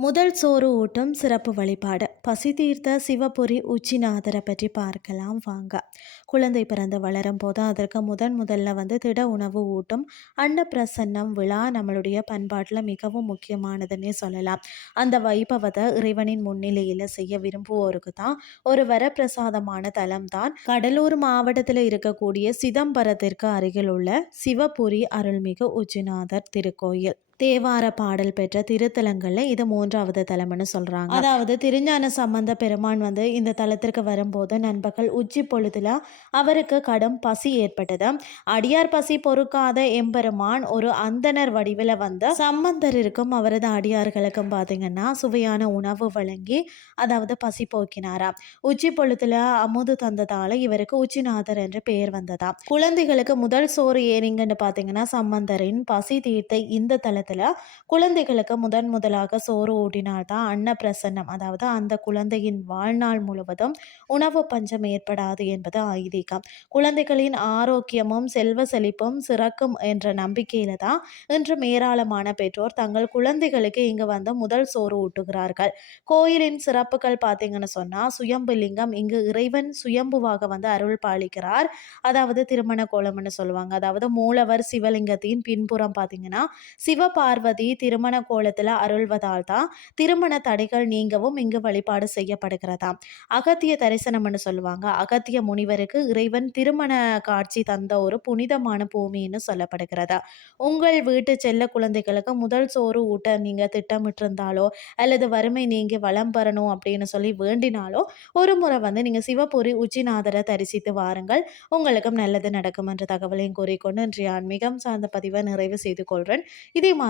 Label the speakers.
Speaker 1: முதல் சோறு ஊட்டும் சிறப்பு வழிபாடு. பசி தீர்த்த சிவபுரி உச்சிநாதரை பற்றி பார்க்கலாம் வாங்க. குழந்தை பிறந்து வளரும் போது அதற்கு முதன் முதல்ல வந்து திட உணவு ஊட்டும். அன்னப்பிரசன்னம் விழா நம்மளுடைய பண்பாட்டில் மிகவும் முக்கியமானதுன்னே சொல்லலாம். அந்த வைபவத்தை இறைவனின் முன்னிலையில் செய்ய விரும்புவோருக்கு தான் ஒரு வரப்பிரசாதமான தலம் தான். கடலூர் மாவட்டத்தில் இருக்கக்கூடிய சிதம்பரத்திற்கு அருகில் உள்ள சிவபுரி அருள்மிகு உச்சிநாதர் திருக்கோயில். தேவார பாடல் பெற்ற திருத்தலங்கள்ல இது மூன்றாவது தலம்னு சொல்றாங்க. அதாவது திருஞான சம்பந்த பெருமான் வந்து இந்த தலத்திற்கு வரும்போது நண்பர்கள் உச்சி பொழுதுல அவருக்கு கடும் பசி ஏற்பட்டது. அடியார் பசி பொறுக்காத எம்பெருமான் ஒரு அந்தனர் வடிவில் வந்த சம்பந்தருக்கும் அவரது அடியார்களுக்கும் பார்த்தீங்கன்னா சுவையான உணவு வழங்கி அதாவது பசி போக்கினாராம் உச்சி பொழுதுல அமுது தந்ததால இவருக்கு உச்சிநாதர் என்று பெயர் வந்ததா. குழந்தைகளுக்கு முதல் சோறு ஏறிங்கன்னு பார்த்தீங்கன்னா சம்பந்தரின் பசி தீர்த்த இந்த தலத்தை காலத்தில் குழந்தைகளுக்கு முதன் முதலாக சோறு ஊட்டினால் தான் அன்னப்பிரசன்னம் அதாவது அந்த குழந்தையின் வாழ்நாள் முழுவதும் உணவு பஞ்சம் ஏற்படாது என்பது ஐதீகம். குழந்தைகளின் ஆரோக்கியமும் செல்வ செழிப்பும் சிறக்கும் என்ற நம்பிக்கையில தான் இன்று ஏராளமான பெற்றோர் தங்கள் குழந்தைகளுக்கு இங்கு வந்து முதல் சோறு ஊட்டுகிறார்கள். கோயிலின் சிறப்புகள் பார்த்தீங்கன்னு சொன்னால் சுயம்பு லிங்கம் இங்கு இறைவன் சுயம்புவாக வந்து அருள் பாலிக்கிறார். அதாவது திருமண கோலம்னு சொல்லுவாங்க. அதாவது மூலவர் சிவலிங்கத்தின் பின்புறம் பார்த்தீங்கன்னா சிவ பார்வதி திருமண கோலத்தில் அருள்வதால் தான் திருமண தடைகள் நீங்கவும் இங்கு வழிபாடு செய்யப்படுகிறதாம். அகத்திய தரிசனம்னு சொல்லுவாங்க. அகத்திய முனிவருக்கு இறைவன் திருமண காட்சி தந்த ஒரு புனிதமான பூமின்னு சொல்லப்படுகிறதா. உங்கள் வீட்டு செல்ல குழந்தைகளுக்கு முதல் சோறு ஊட்ட நீங்கள் திட்டமிட்டிருந்தாலோ அல்லது வறுமை நீங்கி வளம் பெறணும் அப்படின்னு சொல்லி வேண்டினாலோ ஒரு முறை வந்து நீங்கள் சிவபுரி உச்சிநாதரை தரிசித்து வாருங்கள். உங்களுக்கும் நல்லது நடக்கும் என்ற தகவலையும் கூறிக்கொண்டு இன்றைய ஆன்மீகம் சார்ந்த பதிவை நிறைவு செய்து கொள்கிறேன் இதே மாதிரி